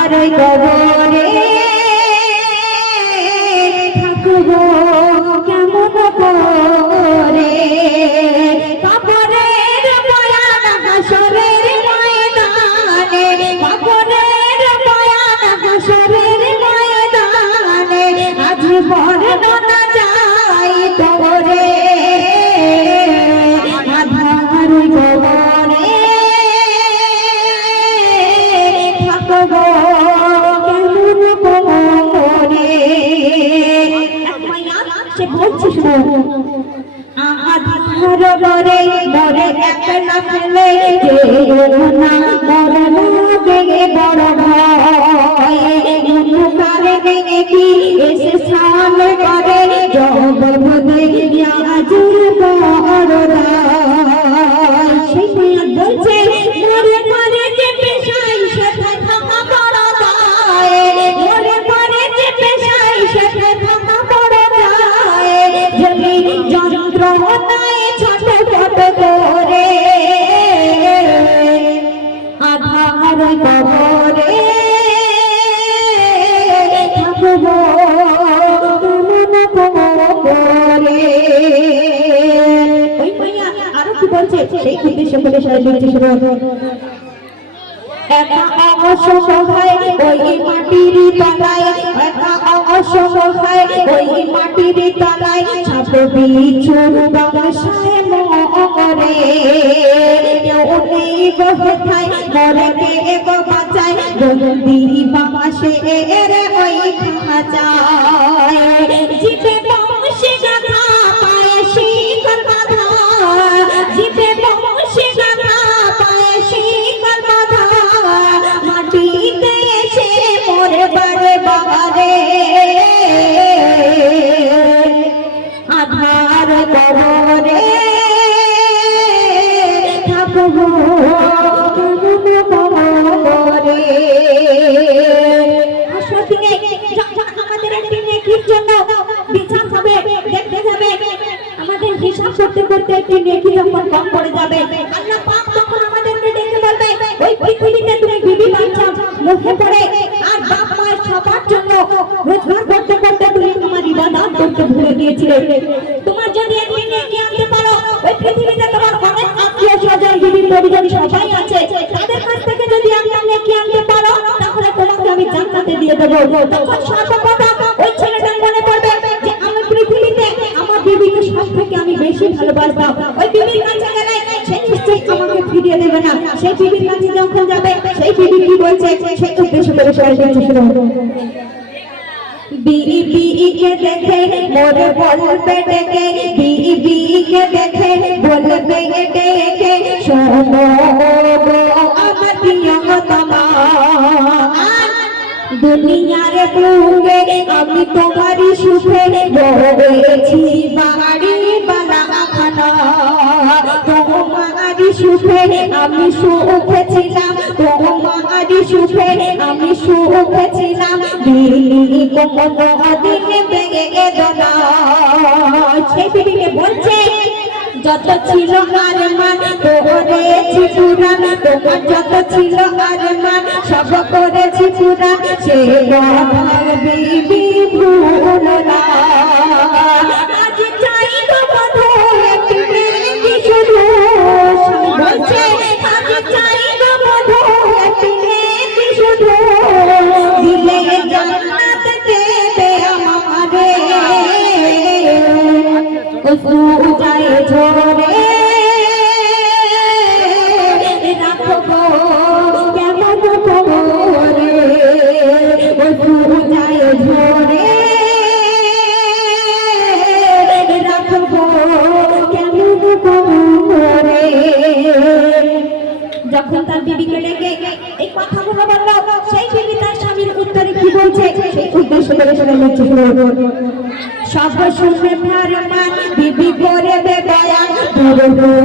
আধার কবরে থাকবো কেমন করে, কবরের বয়ান হাসরের ময়দানে, কবরের বয়ান হাসরের ময়দানে, আজ বর্ণনা যায় কবরে আধার কবরে থাকবো কেমন করে। সে বলছে শুনো, আধার করে মরে একলা ফেলে না মরবে বড় ভয়, মুখারে কি এসে সাল করে জব ভদে আজুর বড় রায়। সেই বলছে মরে মরে যে পেশাই সেটা থাকা বড় দায়, মরে মরে যে পেশাই সেটা থাকা বড় দায়, যদি যন্ত্রণায় ছটফট করে আধার কবরে থাকবো কেমন করে। ওই মাইয়া আরো কি বলছে সেই উদ্দেশ্য করে সাহায্য শুনুন। একা অসহায় ওই মাটির তলায়, একা অসহায় ওই মাটির তলায় ছাপ বিছু বাসায় মরে, কেউ নেই কোথায় মরে কে বাঁচায়, বন্দি বাসে এর ওই খাঁচায়, জিতে বসে গাথা পায়ে শিকল বাঁধা, জিতে বসে গাথা পায়ে শিকল বাঁধা, মাটিতে এসে মরে বারে বারে আধার কবরে থাকবো কেমন করে। আসলে যখন আমাদের একটি নেকির জন্য বিচার হবে, দেখতে যাবে, আমাদের হিসাব করতে করতে একটি নেকি যখন কম পড়ে যাবে, আল্লাহ পাক তখন আমাদেরকে ডেকে বলবে, ওই পৃথিবীতে তুমি বিবি বাচ্চা মুখে পড়ে আর বাপ মায়ের সবার জন্য রোজগার করতে করতে তুমি তোমার ইবাদত করতে ভুলে গিয়েছিলে। তোমার যদি একটি নেকি আনতে পারো, ওই পৃথিবীতে তোমার অনেক আত্মীয় স্বজন বিবি পরিজন সবাই আছে, তাদের কাছ থেকে যদি একটা নেকি আনতে পারো, তাহলে তোমাকে আমি জান্নাতে দিয়ে দেবো। তখন সর্বপ্রথম ওই ছেলেটার মনে পড়বে যে আমি পৃথিবীতে আমার বিবিকে সব থেকে আমি বেশি ভালোবাসতাম, ওই বিবির কাছে গেলে সে নিশ্চয়ই আমাকে ফিরিয়ে দেবে না। সেই বিবির কাছে যখন যাবে, সেই বিবি কি বলছে সেই উদ্দেশ্য করে সাহায্য শুনুন। বিবিকে দেখে মোরে বলবে ডেকে, বিবিকে দেখে বলবে ডেকে, শোনো আমার প্রিয়তমা, দুনিয়ার বুকে আমি তোমারই সুখে রয়েছি বাড়ি বালাখানা, তোমারই সুখে আমি সুখে ছিলাম, তোমারই সুখে আমি সুখে ছিলাম, দিলি কোনো দিন ভেঙে দোলা। সেই বিবিকে বলছে যত ছিল আরমান করেছি পুরান, তোমার যত ছিল আরমান সব করেছি পুরান, সে বিবি ভুলো না। আজ চাই গো বধূ একটি নেকি শুধু, বলছে আজ চাই গো বধূ একটি নেকি শুধু, দিলে জান্নাত দেবে আমারে, যায় ঝরে রাখবো কেমন করে, যায় ঝরে রাখবো কেমন করে। যখন তার বিবিকে ডেকে এই কথাগুলো বলল, সেই বিবি তার স্বামীর উত্তরে কি বলছে সেই উদ্দেশ্য করে শুনে নিচ্ছে। সব শুনে ফরমান বিবি করে বেবয়ান, দূর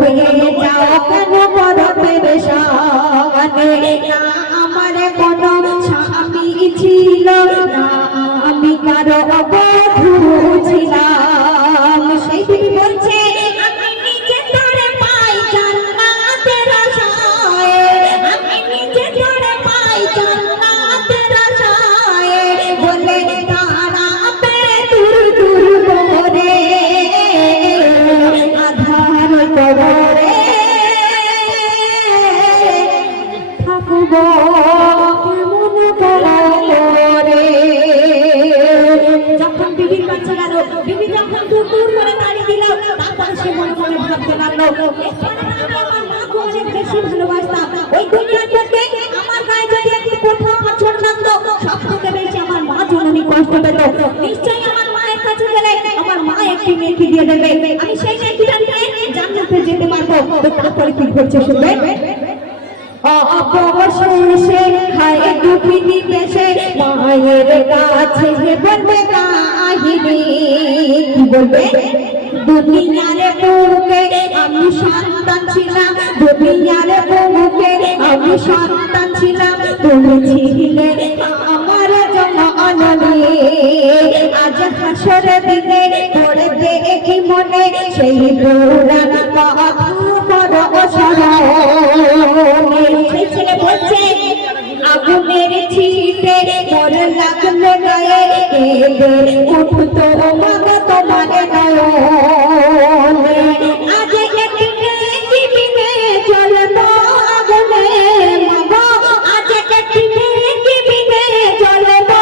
হয়ে যাও কেন বড় পেরেশানে, না আমার কোনো স্বামী ছিল না আমি কারো বধূ ছিলাম। সেই বিবি বলছে আমি নিজে ধরে পাই জান্নাতের আশায়, আমি নিজে ধরে পাই জান্নাতের হবে তো নিশ্চয়ই আমার মায়ের কাছে গেলে আমার মা একটি নেকি দিয়ে দেবে, আমি সেই নেকিটা নিয়ে জান্নাতে যেতে পারবো। তো তারপরে কি ঘটছে শুনবে। অবশেষে হায় দুঃখিনী বেশে মায়ের কাছে বলবে কাহিনী, কি বলবে। দুনিয়ার বুকে আমি সন্তান ছিলাম, দুনিয়ার বুকে আমি সন্তান ছিলাম, তুমি ছিলে আমার জননী। আজ হাসরে দিনে পড়বে কি মনে সেই পুরাণ কথা বড় স্মরণে। সেই ছেলে বলছে আগুনের ছিটে মোর লাগলো গায়ে, এদের উঠতো মাগো তোমার নয়নে। আজ একদিনে জীবিনে চলবো আগুনে মাগো, আজ একদিনে জীবিনে চলবো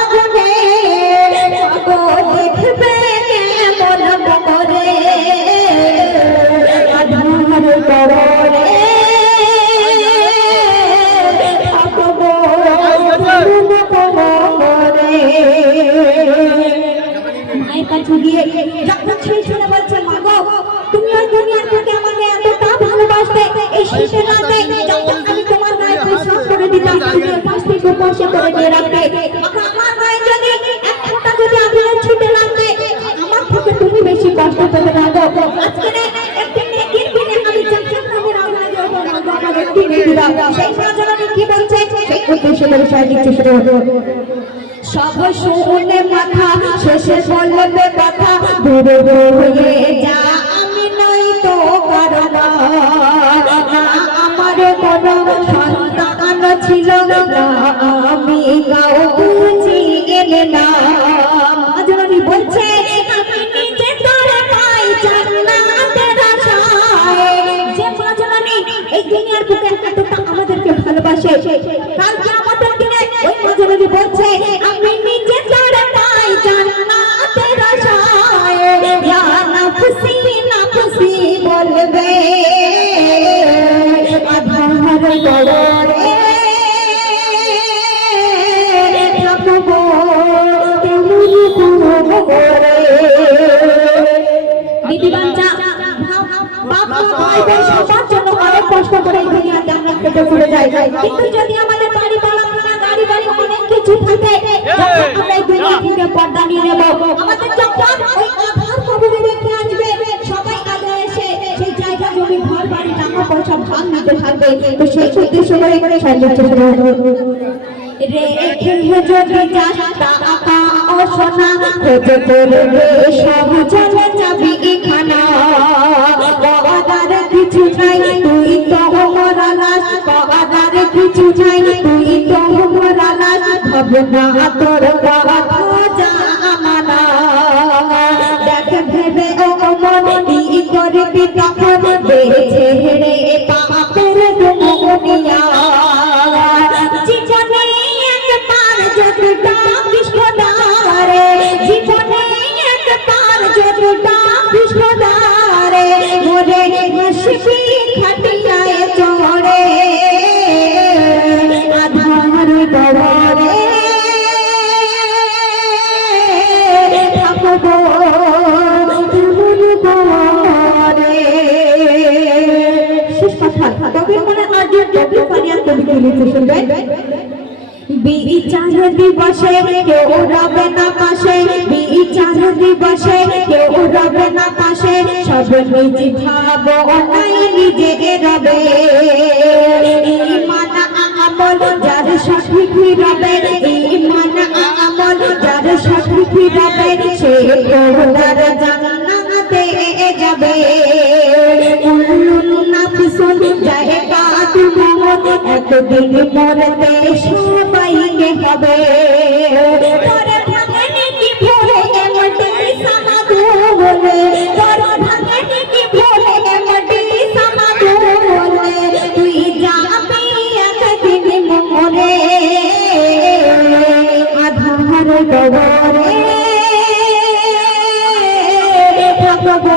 আগুনে মাগো, দেখবে কেমন করে আধার গড়ে। মায়ের কাছে গিয়ে যখন সেই ছেলে বলছে মাগো তুমি ওই দুনিয়ার থেকে আমাকে এতটা ভালোবাসতে, এই শীতের রাতে যখন আমি তোমার গায়ে পেশাব করে দিতাম তুমি পাশ থেকে বসে করে নিয়ে রাখতে, আমার গায়ে যদি একটা যদি আগুনের ছিটে লাগতে আমার থেকে তুমি বেশি কষ্ট পেতে না গো। আজকে একটি নেকির দিনে আমি জান্নাতের আগুনে যাব মাগো, আমার একটি নেকি দাও। সেই প্রজননী কি বলছে সেই উদ্দেশ্য করে সাহায্য শুরু হলো। সব শুনে মাথা শেষে বলবে কথা, দূরে হয়ে যা আমি নই তো কারণ না, আমার কোনো সন্তান ছিল না, আমি কাউকে চিনি না। জননী বলছে আমি নিজে তোর পাই জান্নাতের আশায়। যে মা জননী এই দুনিয়ার বুকে এতটা আমাদেরকে ভালোবাসে, কালকে আমাদের দিনে ওই মা জননী বলছে আমি নিজে তোর পাই জান্নাতের আশায়। ইয়া নাফসি নাফসি বলবে আধার গড়ে থাকবো কেমন করে। দিদি বাচ্চা বাপ মা ভাই বোন সবার জন্য অনেক কষ্ট করে এই দুনিয়া জান্নাত পেতে ঘুরে যায়, কিন্তু যদি আমাদের বাড়ি বাড়ি গাড়ি বাড়ি অনেক কিছু থাকে আমরা এই দুনিয়া থেকে পর্দা নিয়ে নেব। আমাদের যখন ওই আধার কবরে রেখে আসবে সবাই আগে এসে সেই জায়গা জমি ঘর বাড়ি টাকা পয়সা ভাগ নিতে থাকবে। তো সেই উদ্দেশ্য করে সাহায্য রেখে যদি যাস টাকা ও সোনা খোঁজ করবে সব চলে যাবি খানা। বাবার কিছু নাই তুই তো মরা লাশ, বাবার কিছু নাই তুই তো মরা লাশ, ভাবনা তোর কথা জামানা। দেখ ভেবে ও মন কি করবি তখন বেছে রে পাপের দুনিয়া। জীবনে একবার যদি ডাকিস খোদারে, জীবনে একবার যদি ডাকিস খোদারে, মোরে হাসবি খাটিয়ায় চড়ে আধার গড়ে থাকবো কেমন করে। শেষ কথা তবে মনে আজ যদি পারি আর কবি লিখে শুনবেন। বিচার দিবসে কেউ রবে না পাশে, বিচার দিবসে কেউ রবে না পাশে, সব নিজ ভাবনাই নিজে রবে। ঈমান আমল যার সঠিক রবে, ঈমান আমল যার সঠিক রবে, সে খোদার জান্নাতে যাবে। কুল্লুন নাফসুন যায়কাতুল মউত, একদিন মরতে সবাইকে হবে। তোর ভাঙনে কি ভরে এমটি সমাধুনে, তোর ভাঙনে কি ভরে এমটি সমাধুনে, তুই যাবি একদিন মরে আধার গড়ে থাকবো